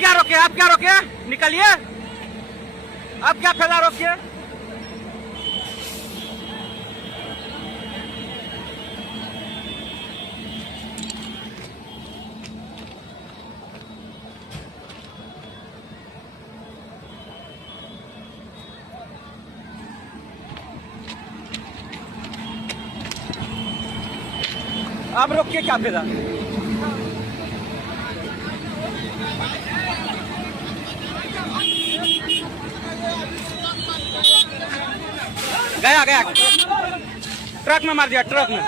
क्या रोके, आप क्या रोके, निकलिए। आप क्या फैला रोकिए। आप रोकिए, क्या फैला। गया गया, ट्रक में मार दिया, ट्रक में।